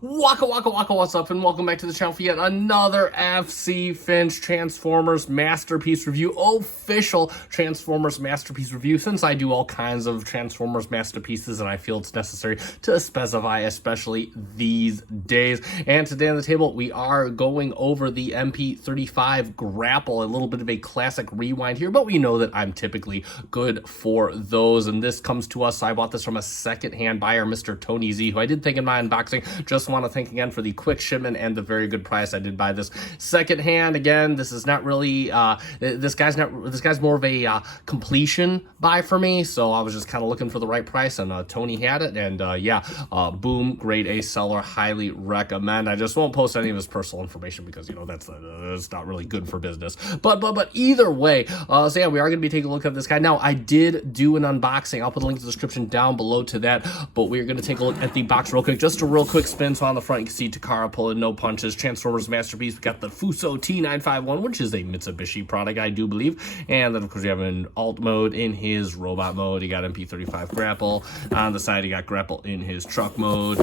Waka, what's up, and welcome back to the channel for yet another FC Finch Transformers Masterpiece Review, official Transformers Masterpiece Review, since I do all kinds of Transformers Masterpieces and I feel it's necessary to specify, especially these days. And today on the table, we are going over the MP-35 Grapple, a little bit of a classic rewind here, but we know that I'm typically good for those, and this comes to us. I bought this from a second-hand buyer, Mr. Tony Z, who I did think in my unboxing. Just want to thank again for the quick shipment and the very good price. I did buy this secondhand. Again, this is not really this guy's more of a completion buy for me, so I was just kind of looking for the right price, and Tony had it, and boom, grade A seller, highly recommend. I just won't post any of his personal information because, you know, that's not really good for business, but either way, so yeah, we are going to be taking a look at this guy. Now, I did do an unboxing. I'll put a link in the description down below to that, but we're going to take a look at the box real quick. Just a real quick spin. So on the front, you can see Takara pulling no punches. Transformers Masterpiece. We got the Fuso T951, which is a Mitsubishi product, I do believe. And then, of course, you have an alt mode in his robot mode. You got MP-35 Grapple. On the side, you got Grapple in his truck mode.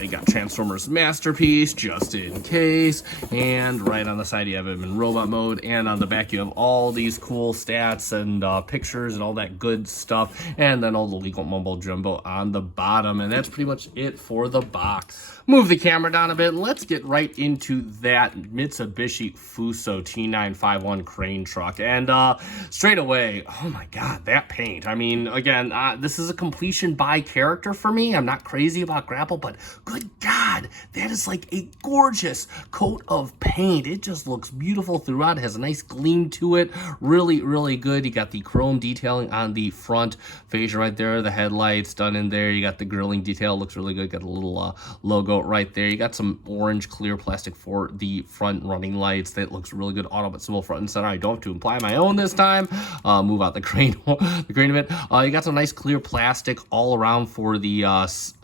You got Transformers Masterpiece, just in case. And right on the side, you have him in robot mode. And on the back, you have all these cool stats and pictures and all that good stuff. And then all the legal mumbo jumbo on the bottom. And that's pretty much it for the box. Move the camera down a bit, and let's get right into that Mitsubishi Fuso T951 crane truck. And straight away, oh my god, that paint. I mean, again, this is a completion buy character for me. I'm not crazy about Grapple, but good god, that is like a gorgeous coat of paint. It just looks beautiful throughout. It has a nice gleam to it. Really, really good. You got the chrome detailing on the front fascia right there. The headlights done in there. You got the grilling detail. Looks really good. Got a little logo right there. You got some orange clear plastic for the front running lights. That looks really good. Autobot symbol front and center. I don't have to apply my own this time. Move out the crane a bit. You got some nice clear plastic all around for the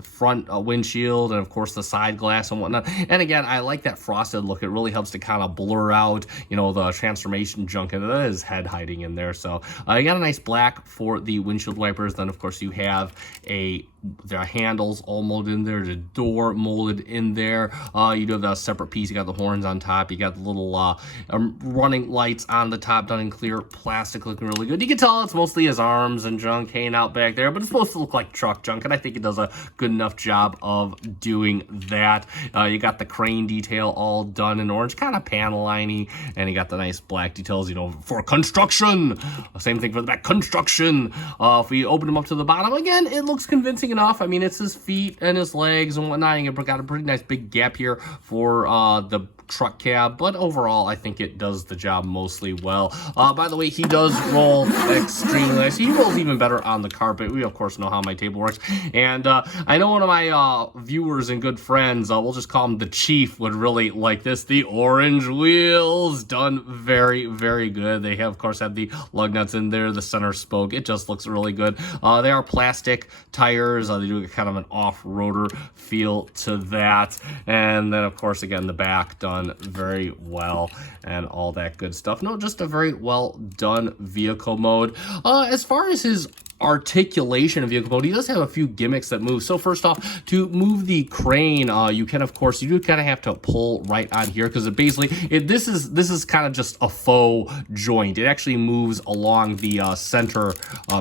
front windshield, and of course the side glass and whatnot. And again, I like that frosted look. It really helps to kind of blur out, you know, the transformation junk, and that is head hiding in there. So you got a nice black for the windshield wipers. Then of course you have the handles all molded in there, the door molded in there. You do have that separate piece. You got the horns on top. You got the little running lights on the top done in clear plastic, looking really good. You can tell it's mostly his arms and junk hanging out back there, but it's supposed to look like truck junk, and I think it does a good enough job of doing that. You got the crane detail all done in orange, kind of panel liney, and you got the nice black details, you know, for construction. Same thing for the back, construction. If we open them up to the bottom, again, it looks convincing enough. I mean, it's his feet and his legs and whatnot. You got a pretty nice big gap here for the truck cab, but overall I think it does the job mostly well. By the way, he does roll extremely nice. He rolls even better on the carpet. We of course know how my table works, and I know one of my viewers and good friends, we'll just call him the Chief, would really like this. The orange wheels, done very, very good. They have, of course, have the lug nuts in there, the center spoke. It just looks really good. They are plastic tires. They do kind of an off-roader feel to that, and then of course again the back done very well and all that good stuff. No, just a very well done vehicle mode. As far as his articulation of vehicle mode, he does have a few gimmicks that move. So first off, to move the crane, you can, of course, you do kind of have to pull right on here, because it basically, this is kind of just a faux joint. It actually moves along the center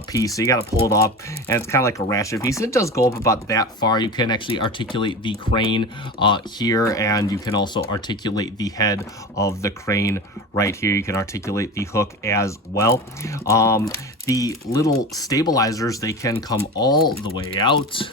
piece, so you got to pull it up, and it's kind of like a ratchet piece. It does go up about that far. You can actually articulate the crane here, and you can also articulate the head of the crane right here. You can articulate the hook as well. The little stabilizers, they can come all the way out,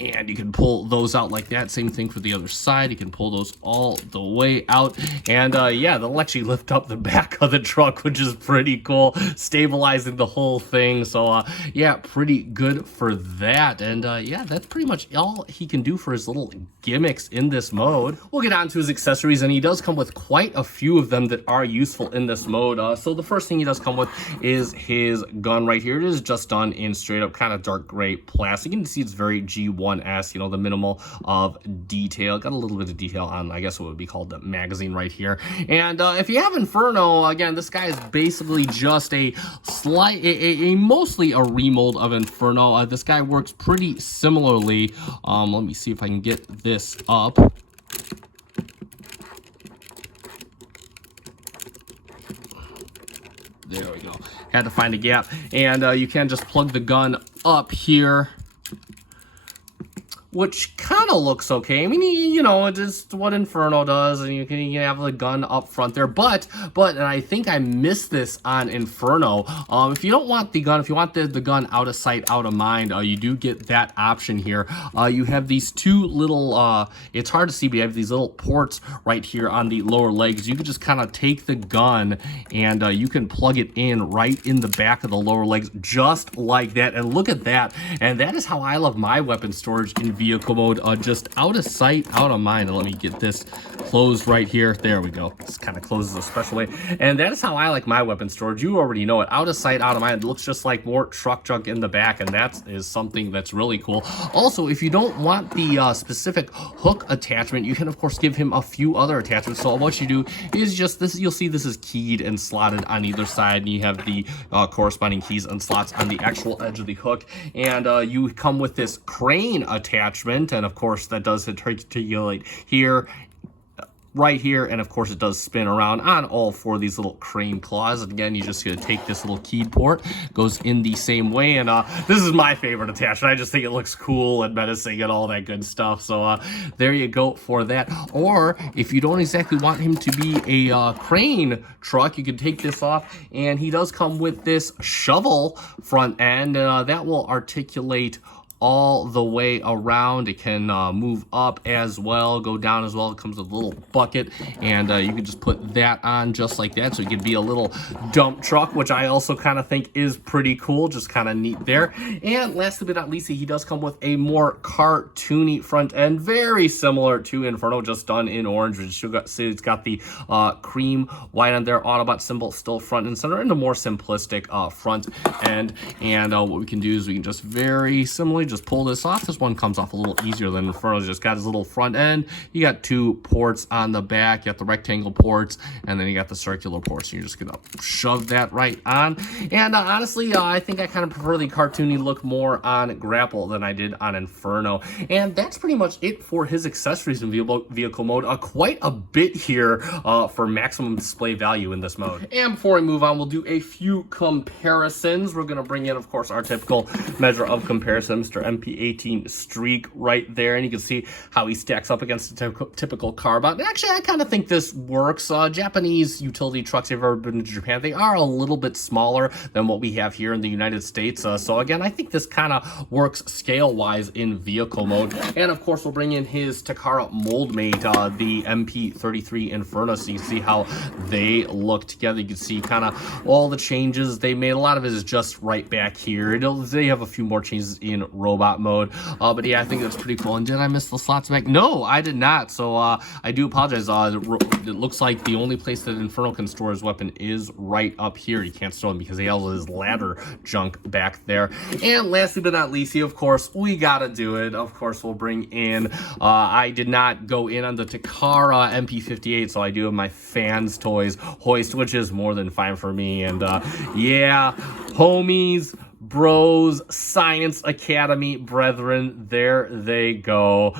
and you can pull those out like that. Same thing for the other side. You can pull those all the way out, and yeah, they'll actually lift up the back of the truck, which is pretty cool, stabilizing the whole thing. So yeah, pretty good for that. And yeah, that's pretty much all he can do for his little gimmicks in this mode. We'll get on to his accessories, and he does come with quite a few of them that are useful in this mode. So the first thing he does come with is his gun right here. It is just done in straight up kind of dark gray plastic. You can see it's very G1 1S, you know, the minimal of detail. Got a little bit of detail on, I guess, what would be called the magazine right here. And if you have Inferno, again, this guy is basically just a mostly a remold of Inferno. This guy works pretty similarly. Let me see if I can get this up. There we go. Had to find a gap. And you can just plug the gun up here, which kind of looks okay. I mean, you know, it's just what Inferno does, and you can have the gun up front there. But, and I think I missed this on Inferno. If you don't want the gun, if you want the gun out of sight, out of mind, you do get that option here. You have these two little, it's hard to see, but you have these little ports right here on the lower legs. You can just kind of take the gun and you can plug it in right in the back of the lower legs, just like that. And look at that. And that is how I love my weapon storage in vehicle mode, just out of sight, out of mind. And let me get this closed right here. There we go. This kind of closes a special way. And that is how I like my weapon storage. You already know it. Out of sight, out of mind. It looks just like more truck junk in the back, and that is something that's really cool. Also, if you don't want the specific hook attachment, you can of course give him a few other attachments. So what you do is just this. You'll see this is keyed and slotted on either side, and you have the corresponding keys and slots on the actual edge of the hook. And you come with this crane attachment. And of course that does articulate here, right here, and of course it does spin around on all four of these little crane claws. And again, you just gonna take this little keyed port, goes in the same way, and this is my favorite attachment. I just think it looks cool and menacing and all that good stuff. So there you go for that. Or if you don't exactly want him to be a crane truck, you can take this off, and he does come with this shovel front end that will articulate all the way around. It can move up as well, go down as well. It comes with a little bucket, and you can just put that on just like that, so it could be a little dump truck, which I also kind of think is pretty cool, just kind of neat there. And lastly but not least, he does come with a more cartoony front end, very similar to Inferno, just done in orange. It's got the cream white on there, Autobot symbol still front and center, and a more simplistic front end. And what we can do is we can just very similarly just pull this off. This one comes off a little easier than Inferno's. Just got his little front end. You got two ports on the back. You got the rectangle ports, and then you got the circular ports. And you're just gonna shove that right on. And honestly, I think I kind of prefer the cartoony look more on Grapple than I did on Inferno. And that's pretty much it for his accessories in vehicle mode. Quite a bit here for maximum display value in this mode. And before we move on, we'll do a few comparisons. We're gonna bring in, of course, our typical measure of comparison, Mr. MP-18 Streak right there, and you can see how he stacks up against a typical car bot. And actually, I kind of think this works. Japanese utility trucks, if you've ever been to Japan, they are a little bit smaller than what we have here in the United States. So again, I think this kind of works scale-wise in vehicle mode. And of course, we'll bring in his Takara mold mate, the MP-35 Inferno, so you can see how they look together. You can see kind of all the changes they made. A lot of it is just right back here. They have a few more changes in robot mode, but yeah, I think that's pretty cool. And did I miss the slots back? No, I did not. So I do apologize. It looks like the only place that Inferno can store his weapon is right up here. You can't store him because he has his ladder junk back there. And lastly but not least, of course, we gotta do it. Of course, we'll bring in, I did not go in on the Takara MP-58, so I do have my fans toys hoist, which is more than fine for me. And yeah, homies, bros, Science Academy brethren, there they go.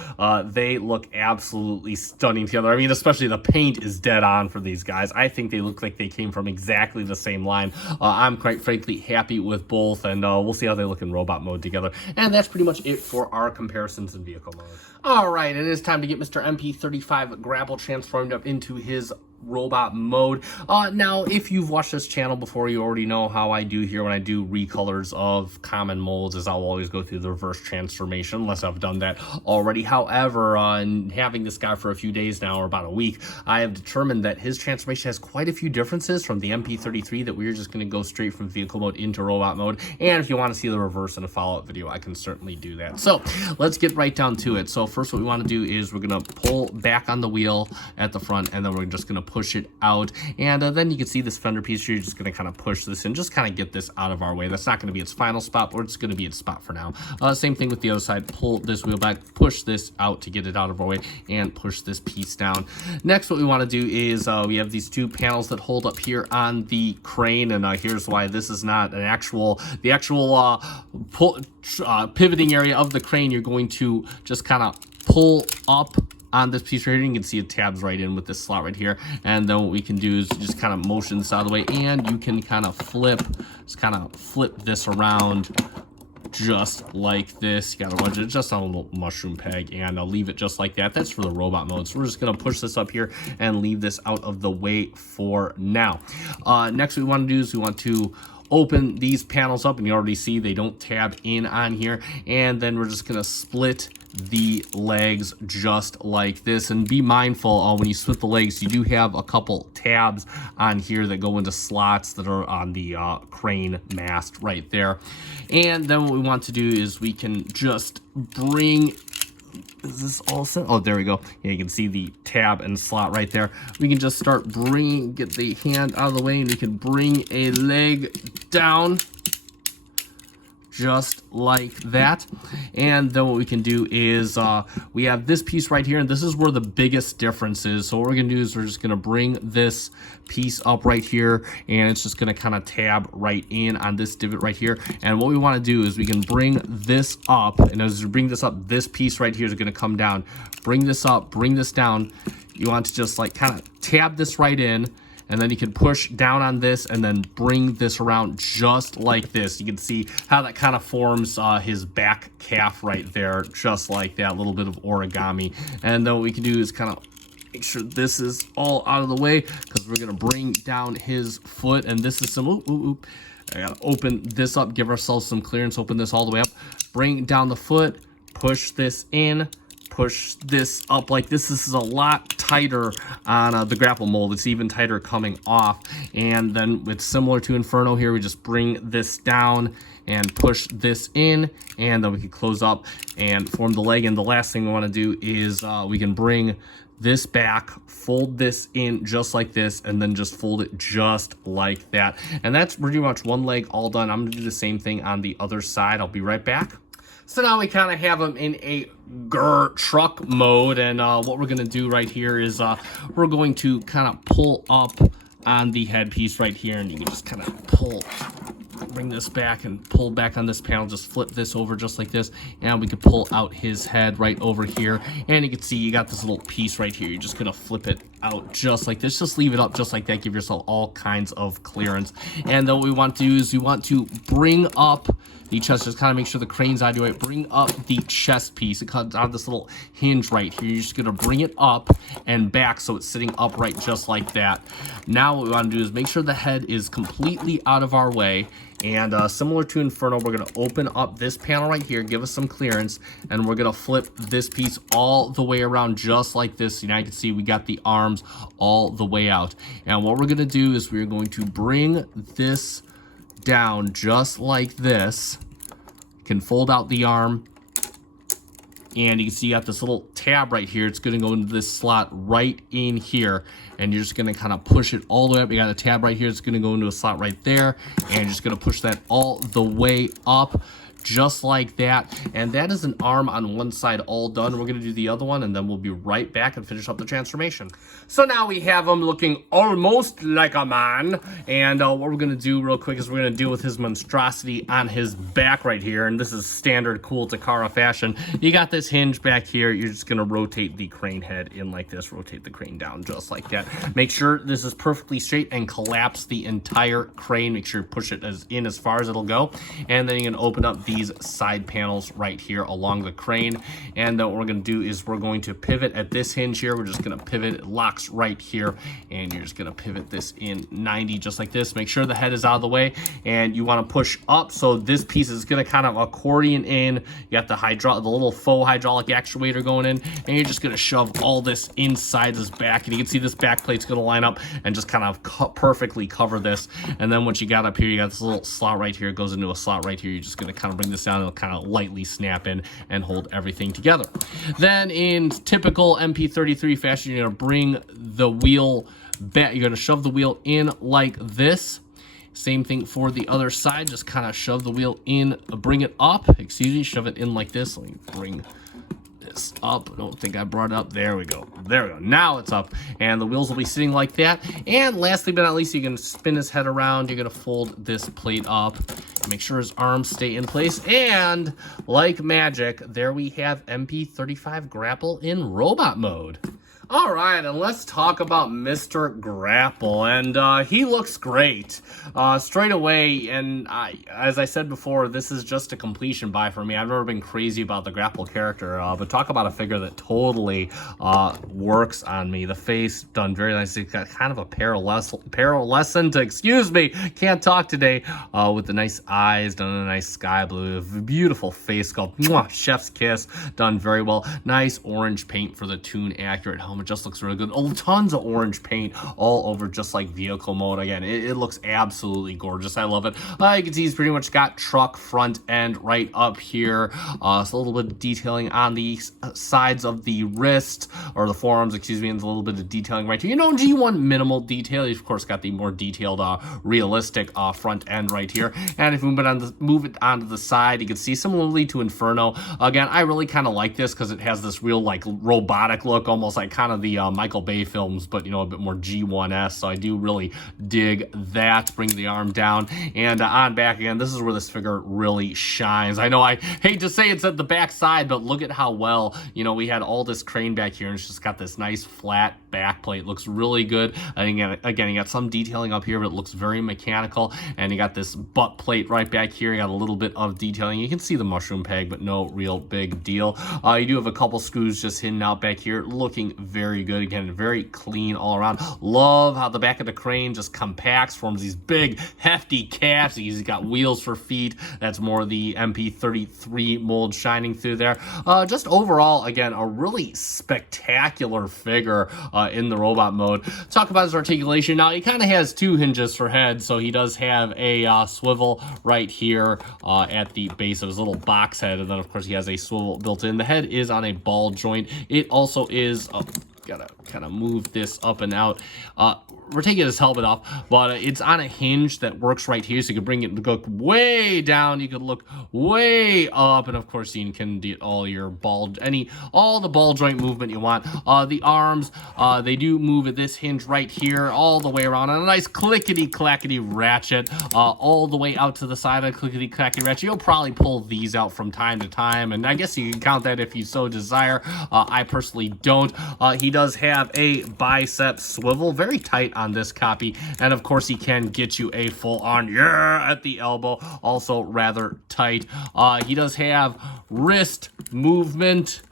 They look absolutely stunning together. I mean, especially the paint is dead on for these guys. I think they look like they came from exactly the same line. I'm quite frankly happy with both, and we'll see how they look in robot mode together. And that's pretty much it for our comparisons in vehicle mode. All right, it is time to get Mr. MP-35 Grapple transformed up into his robot mode. Now, if you've watched this channel before, you already know how I do here when I do recolors of common molds, is I'll always go through the reverse transformation, unless I've done that already. However, in having this guy for a few days now, or about a week, I have determined that his transformation has quite a few differences from the MP-33, that we're just going to go straight from vehicle mode into robot mode. And if you want to see the reverse in a follow-up video, I can certainly do that. So let's get right down to it. So first, what we want to do is we're going to pull back on the wheel at the front, and then we're just going to push it out. And then you can see this fender piece here. You're just going to kind of push this in, just kind of get this out of our way. That's not going to be its final spot, but it's going to be its spot for now. Same thing with the other side. Pull this wheel back, push this out to get it out of our way, and push this piece down. Next, what we want to do is we have these two panels that hold up here on the crane, and here's why this is not an actual, the actual pivoting area of the crane. You're going to just kind of pull up on this piece right here. You can see it tabs right in with this slot right here. And then what we can do is just kind of motion this out of the way, and you can kind of flip this around just like this. You gotta wedge it just on a little mushroom peg, and I'll leave it just like that. That's for the robot mode. So we're just gonna push this up here and leave this out of the way for now. Next, what we want to do is we want to open these panels up, and you already see they don't tab in on here. And then we're just gonna split the legs just like this, and be mindful when you split the legs, you do have a couple tabs on here that go into slots that are on the crane mast right there. And then what we want to do is we can just bring, is this all set? Oh, there we go. Yeah, you can see the tab and slot right there. We can just start get the hand out of the way, and we can bring a leg down just like that. And then what we can do is we have this piece right here, and this is where the biggest difference is. So what we're gonna do is we're just gonna bring this piece up right here, and it's just gonna kind of tab right in on this divot right here. And what we want to do is we can bring this up, and as we bring this up, this piece right here is gonna come down. Bring this up, bring this down. You want to just like kind of tab this right in, and then you can push down on this and then bring this around just like this. You can see how that kind of forms his back calf right there, just like that, little bit of origami. And then what we can do is kind of make sure this is all out of the way, because we're gonna bring down his foot, and this is some, I gotta open this up, give ourselves some clearance, open this all the way up, bring down the foot, push this in, push this up like this. This is a lot tighter on the grapple mold. It's even tighter coming off. And then it's similar to Inferno here. We just bring this down and push this in, and then we can close up and form the leg. And the last thing we want to do is we can bring this back, fold this in just like this, and then just fold it just like that. And that's pretty much one leg all done. I'm gonna do the same thing on the other side. I'll be right back. So now we kind of have them in a truck mode, and what we're going to do right here is we're going to kind of pull up on the headpiece right here, and you can just kind of bring this back and pull back on this panel, just flip this over just like this, and we can pull out his head right over here. And you can see you got this little piece right here. You're just going to flip it out just like this. Just leave it up just like that. Give yourself all kinds of clearance. And then what we want to do is we want to bring up the chest, just kind of make sure the crane's out of your way. Bring up the chest piece. It comes out of this little hinge right here. You're just going to bring it up and back so it's sitting upright just like that. Now what we want to do is make sure the head is completely out of our way. And similar to Inferno, we're going to open up this panel right here, give us some clearance, and we're going to flip this piece all the way around just like this. You know, you can see we got the arms all the way out. And what we're going to do is we're going to bring this down just like this. You can fold out the arm, and you can see you got this little tab right here. It's going to go into this slot right in here, and you're just going to kind of push it all the way up. You got a tab right here. It's going to go into a slot right there, and you're just going to push that all the way up just like that. And that is an arm on one side all done. We're going to do the other one, and then we'll be right back and finish up the transformation. So now we have him looking almost like a man, and what we're going to do real quick is we're going to deal with his monstrosity on his back right here. And this is standard cool Takara fashion. You got this hinge back here. You're just going to rotate the crane head in like this, rotate the crane down just like that. Make sure this is perfectly straight and collapse the entire crane. Make sure you push it as far as it'll go, and then you can open up these side panels right here along the crane. And then what we're going to do is we're going to pivot at this hinge here. We're just going to pivot. It locks right here, and you're just going to pivot this in 90 just like this. Make sure the head is out of the way, and you want to push up so this piece is going to kind of accordion in. You got the little faux hydraulic actuator going in, and you're just going to shove all this inside this back, and you can see this back plate's going to line up and just kind of perfectly cover this. And then what you got up here, you got this little slot right here. It goes into a slot right here. You're just going to kind of bring this down, and it'll kind of lightly snap in and hold everything together. Then in typical MP-33 fashion, you're going to bring the wheel you're gonna shove the wheel in like this. Same thing for the other side. Just kind of shove the wheel in, bring it up. Excuse me, shove it in like this. Let me bring this up. I don't think I brought it up. There we go. There we go. Now it's up, and the wheels will be sitting like that. And lastly but not least, you can spin his head around. You're gonna fold this plate up, make sure his arms stay in place, and like magic, there we have MP-35 Grapple in robot mode. All right, and let's talk about Mr. Grapple, and he looks great straight away. And as I said before, this is just a completion buy for me. I've never been crazy about the Grapple character, but talk about a figure that totally works on me. The face done very nicely. It's got kind of a pearlescent, excuse me, can't talk today, with the nice eyes done in a nice sky blue, beautiful face sculpt. Mwah, chef's kiss, done very well. Nice orange paint for the tune accurate helmet. It just looks really good. Oh, tons of orange paint all over, just like vehicle mode. Again, it looks absolutely gorgeous. I love it. You can see he's pretty much got truck front end right up here. So a little bit of detailing on the sides of the wrist, or the forearms, excuse me, and a little bit of detailing right here. You know, G1 minimal detail. You've of course got the more detailed, realistic front end right here. And if we move it onto the side, you can see similarly to Inferno. Again, I really kind of like this because it has this real like robotic look, almost like kind of the Michael Bay films, but you know, a bit more G1-esque. So I do really dig that. Bring the arm down, and on back again, this is where this figure really shines. I know I hate to say it's at the back side, but look at how well, you know, we had all this crane back here, and it's just got this nice flat back plate. Looks really good. And again, you got some detailing up here, but it looks very mechanical. And you got this butt plate right back here. You got a little bit of detailing. You can see the mushroom peg, but no real big deal. You do have a couple screws just hidden out back here, looking very good. Again, very clean all around. Love how the back of the crane just compacts, forms these big hefty calves. He's got wheels for feet. That's more the MP-33 mold shining through there. Just overall, again, a really spectacular figure in the robot mode. Talk about his articulation. Now, he kind of has two hinges for head, so he does have a swivel right here at the base of his little box head, and then of course he has a swivel built in. The head is on a ball joint. It also is gotta kind of move this up and out. We're taking his helmet off, but it's on a hinge that works right here, so you can bring it to go way down. You could look way up, and of course you can do all your all the ball joint movement you want. The arms, they do move at this hinge right here all the way around, and a nice clickety-clackety ratchet all the way out to the side of clickety-clackety ratchet. You'll probably pull these out from time to time, and I guess you can count that if you so desire. I personally don't. He does have a bicep swivel, very tight on this copy, and of course he can get you a full on at the elbow, also rather tight. He does have wrist movement.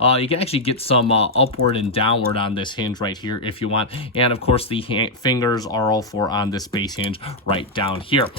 You can actually get some upward and downward on this hinge right here if you want. And of course the fingers are all four on this base hinge right down here.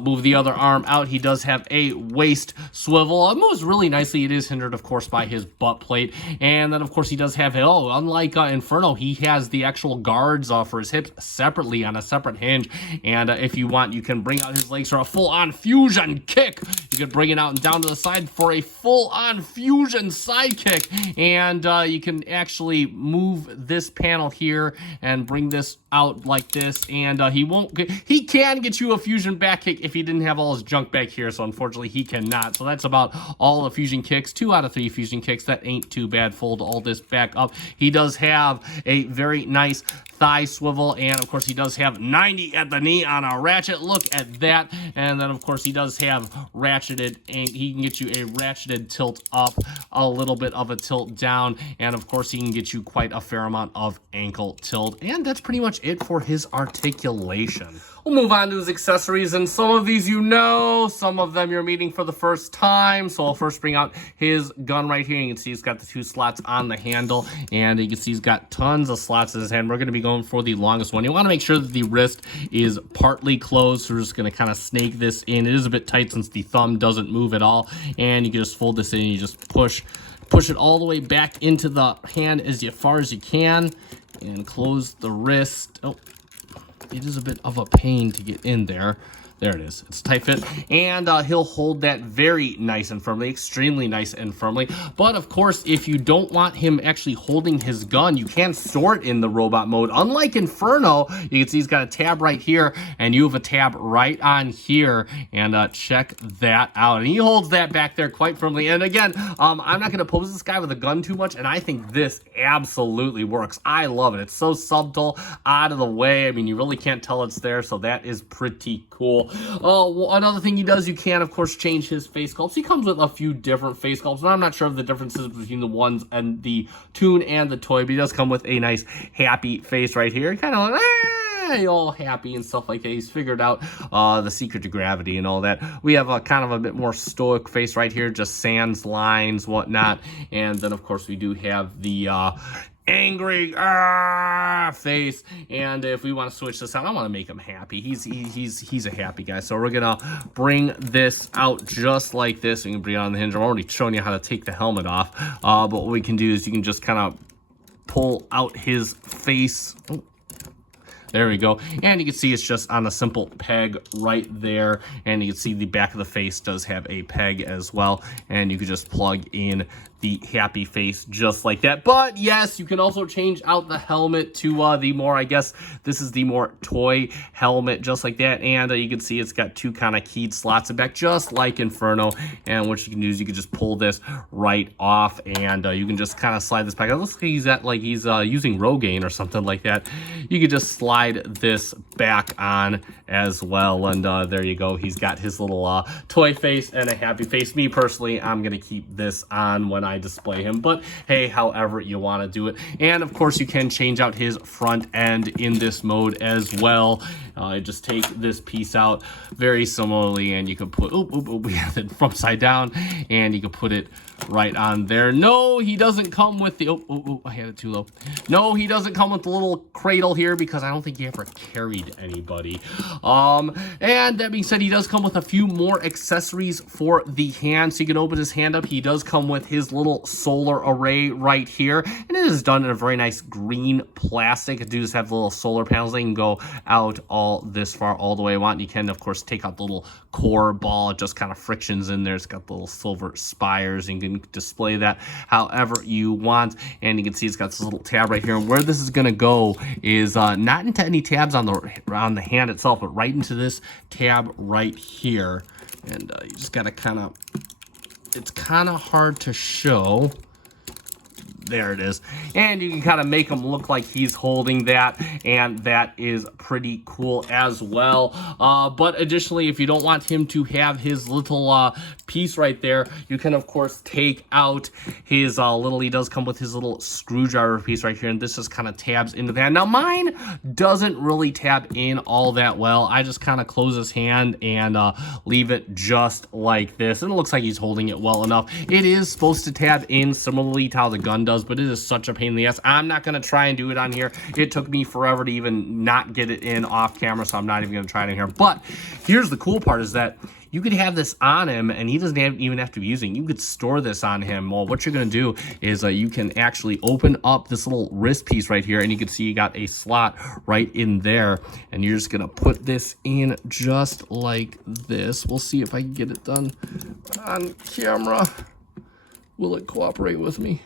Move the other arm out. He does have a waist swivel. It moves really nicely. It is hindered of course by his butt plate. And then of course he does have, unlike Inferno, he has the actual guards for his hips separately on a separate hinge. And if you want, you can bring out his legs for a full-on fusion kick. You can bring it out and down to the side for a full-on fusion side kick. And you can actually move this panel here and bring this out like this, and he can get you a fusion back kick if he didn't have all his junk back here, so unfortunately he cannot. So that's about all the fusion kicks. 2 out of 3 fusion kicks. That ain't too bad. Fold all this back up. He does have a very nice thigh swivel, and of course he does have 90 at the knee on a ratchet. Look at that. And then of course he does have ratcheted, and he can get you a ratcheted tilt up, a little bit of a tilt down, and of course he can get you quite a fair amount of ankle tilt. And that's pretty much it for his articulation. We'll move on to his accessories, and some of these you know, some of them you're meeting for the first time. So I'll first bring out his gun right here. You can see he's got the 2 slots on the handle, and you can see he's got tons of slots in his hand. We're going to be going for the longest one. You want to make sure that the wrist is partly closed, so we're just going to kind of snake this in. It is a bit tight since the thumb doesn't move at all, and you can just fold this in, and you just push it all the way back into the hand as far as you can, and close the wrist. Oh, it is a bit of a pain to get in there. There it is. It's a tight fit, and he'll hold that very nice and firmly, extremely nice and firmly. But of course, if you don't want him actually holding his gun, you can store it in the robot mode. Unlike Inferno, you can see he's got a tab right here, and you have a tab right on here, and check that out. And he holds that back there quite firmly. And again, I'm not going to pose this guy with a gun too much, and I think this absolutely works. I love it. It's so subtle, out of the way. I mean, you really can't tell it's there, so that is pretty cool. Well, another thing he does, you can, of course, change his face sculpts. He comes with a few different face sculpts, and I'm not sure of the differences between the ones and the Toon and the toy, but he does come with a nice happy face right here. Kind of like, all happy and stuff like that. He's figured out the secret to gravity and all that. We have a kind of a bit more stoic face right here, just sans, lines, whatnot. And then, of course, we do have the angry face, and if we want to switch this out, I want to make him happy. He's a happy guy, so we're gonna bring this out just like this. We can bring it on the hinge. I'm already showing you how to take the helmet off, but what we can do is you can just kind of pull out his face. Oh, there we go. And you can see it's just on a simple peg right there. And you can see the back of the face does have a peg as well. And you can just plug in the happy face just like that. But yes, you can also change out the helmet to the more, I guess this is the more toy helmet, just like that. And you can see it's got two kind of keyed slots in back, just like Inferno. And what you can do is you can just pull this right off, and you can just kind of slide this back. It looks like he's using Rogaine or something like that. You can just slide this back on as well, and there you go. He's got his little toy face and a happy face. Me personally, I'm gonna keep this on when I display him, but hey, however you want to do it. And of course, you can change out his front end in this mode as well. Just take this piece out very similarly, and you can put we have it from upside down, and you can put it right on there. No, he doesn't come with the I had it too low. No, he doesn't come with the little cradle here, because I don't think he ever carried anybody. And that being said, he does come with a few more accessories for the hand, so you can open his hand up. He does come with his little solar array right here, and it is done in a very nice green plastic. It does have little solar panels. They can go out all this far, all the way I want. You can, of course, take out the little core ball. It just kind of frictions in there. It's got the little silver spires, and you can display that however you want. And you can see it's got this little tab right here, and where this is going to go is not into any tabs on the hand itself, but right into this tab right here. And you just got to kind of, it's kind of hard to show. There it is. And you can kind of make him look like he's holding that, and that is pretty cool as well. But additionally, if you don't want him to have his little piece right there, you can, of course, take out his he does come with his little screwdriver piece right here, and this just kind of tabs into that. Now, mine doesn't really tab in all that well. I just kind of close his hand and leave it just like this, and it looks like he's holding it well enough. It is supposed to tab in similarly to how the gun does, but it is such a pain in the ass. I'm not going to try and do it on here. It took me forever to even not get it in off camera, so I'm not even going to try it in here. But here's the cool part, is that you could have this on him, and he doesn't even have to be using. You could store this on him. Well, what you're going to do is you can actually open up this little wrist piece right here, and you can see you got a slot right in there, and you're just going to put this in just like this. We'll see if I can get it done on camera. Will it cooperate with me?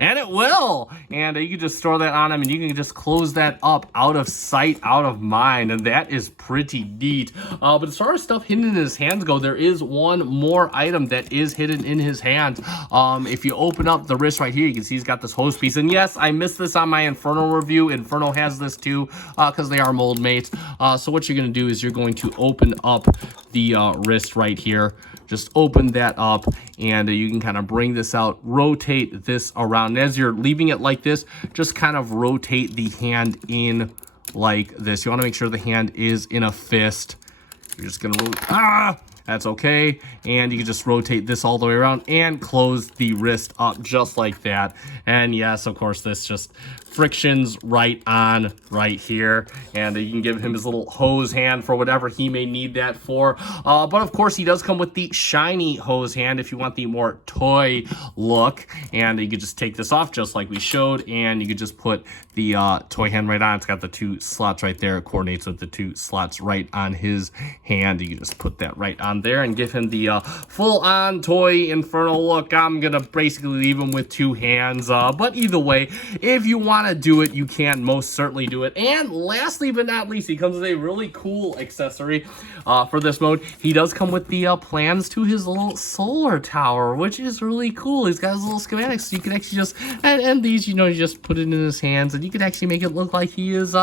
And it will. And you can just store that on him, and you can just close that up out of sight, out of mind, and that is pretty neat. But as far as stuff hidden in his hands go, there is one more item that is hidden in his hands. If you open up the wrist right here, you can see he's got this hose piece. And yes, I missed this on my Inferno review. Inferno has this too, because they are mold mates. So what you're going to do is you're going to open up the wrist right here. Just open that up, and you can kind of bring this out, rotate this around. And as you're leaving it like this, just kind of rotate the hand in like this. You want to make sure the hand is in a fist. You're just going to That's okay. And you can just rotate this all the way around and close the wrist up just like that. And yes, of course, this just frictions right on right here. And you can give him his little hose hand for whatever he may need that for. But of course, he does come with the shiny hose hand if you want the more toy look. And you could just take this off just like we showed, and you could just put the toy hand right on. It's got the 2 slots right there. It coordinates with the 2 slots right on his hand. You can just put that right on there and give him the full-on toy Inferno look. I'm gonna basically leave him with 2 hands, but either way, if you want to do it, you can most certainly do it. And lastly but not least, he comes with a really cool accessory for this mode. He does come with the plans to his little solar tower, which is really cool. He's got his little schematics, so you can actually just, and these, you know, you just put it in his hands, and you can actually make it look like he is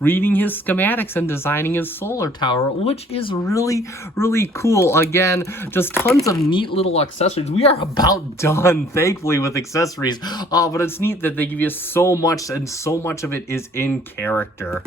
reading his schematics and designing his solar tower, which is really, really cool. Again, just tons of neat little accessories. We are about done, thankfully, with accessories, but it's neat that they give you so much, and so much of it is in character.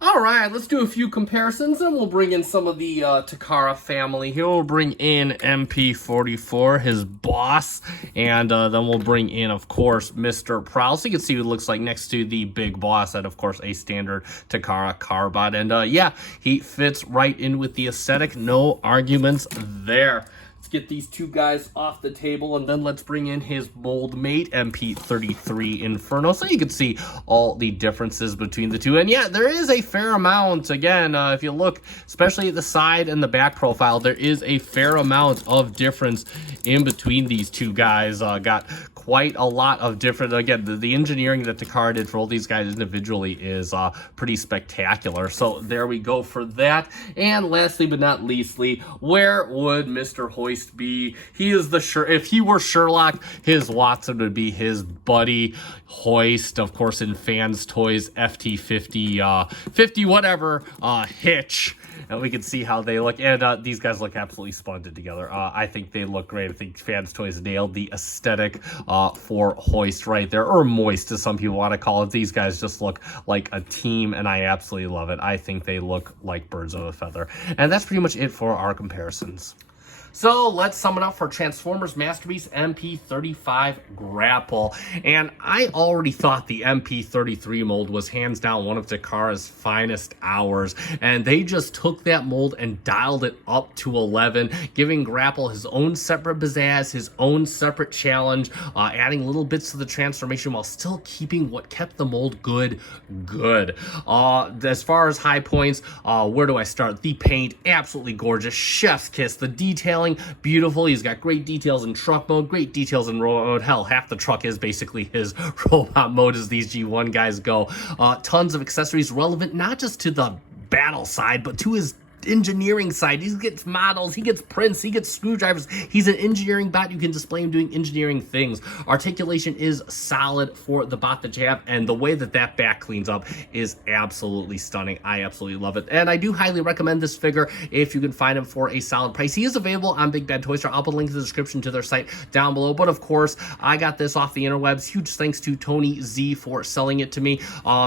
All right, let's do a few comparisons, and we'll bring in some of the Takara family here. We'll bring in MP-35, his boss, and then we'll bring in, of course, Mr. Prowl. So you can see what it looks like next to the big boss, and of course, a standard Takara carbot. And yeah, he fits right in with the aesthetic. No arguments there. Let's get these 2 guys off the table, and then let's bring in his mold mate, MP-33 Inferno, so you can see all the differences between the two. And yeah, there is a fair amount. Again, if you look, especially at the side and the back profile, there is a fair amount of difference in between these 2 guys. Got quite a lot of different, again, the engineering that Takara did for all these guys individually is pretty spectacular. So there we go for that. And lastly but not leastly, where would Mr. Hoist be? He is the if he were Sherlock, his Watson would be his buddy Hoist, of course, in Fans Toys FT50 50 whatever Hitch. And we can see how they look. And these guys look absolutely splendid together. I think they look great. I think Fans Toys nailed the aesthetic for Hoist right there, or Moist as some people want to call it. These guys just look like a team, and I absolutely love it. I think they look like birds of a feather. And that's pretty much it for our comparisons. So let's sum it up for Transformers Masterpiece MP-35 Grapple. And I already thought the MP-33 mold was hands down one of Takara's finest hours. And they just took that mold and dialed it up to 11, giving Grapple his own separate pizzazz, his own separate challenge, adding little bits to the transformation while still keeping what kept the mold good. As far as high points, where do I start? The paint, absolutely gorgeous. Chef's kiss. The detailing, beautiful. He's got great details in truck mode, great details in robot mode. Hell, half the truck is basically his robot mode as these G1 guys go. Tons of accessories relevant not just to the battle side, but to his engineering side. He gets models, he gets prints, he gets screwdrivers. He's an engineering bot. You can display him doing engineering things. Articulation is solid for the bot that you have, and the way that that back cleans up is absolutely stunning. I absolutely love it, and I do highly recommend this figure if you can find him for a solid price. He is available on Big Bad Toy Store. I'll put a link in the description to their site down below, but of course, I got this off the interwebs. Huge thanks to Tony Z for selling it to me.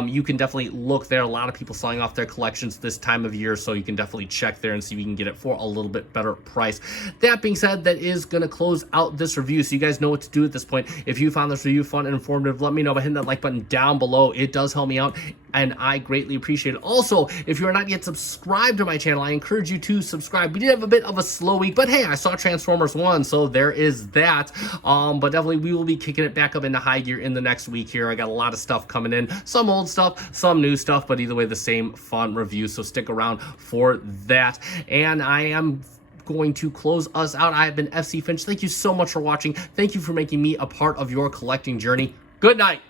You can definitely look there. A lot of people selling off their collections this time of year, so you can definitely check there and see if you can get it for a little bit better price. That being said, that is going to close out this review, so you guys know what to do at this point. If you found this review fun and informative, let me know by hitting that like button down below. It does help me out, and I greatly appreciate it. Also, if you are not yet subscribed to my channel, I encourage you to subscribe. We did have a bit of a slow week, but hey, I saw Transformers 1, so there is that. But definitely we will be kicking it back up into high gear in the next week here. I got a lot of stuff coming in, some old stuff, some new stuff, but either way, the same fun review, so stick around for that. And I am going to close us out. I have been FC Finch. Thank you so much for watching. Thank you for making me a part of your collecting journey. Good night.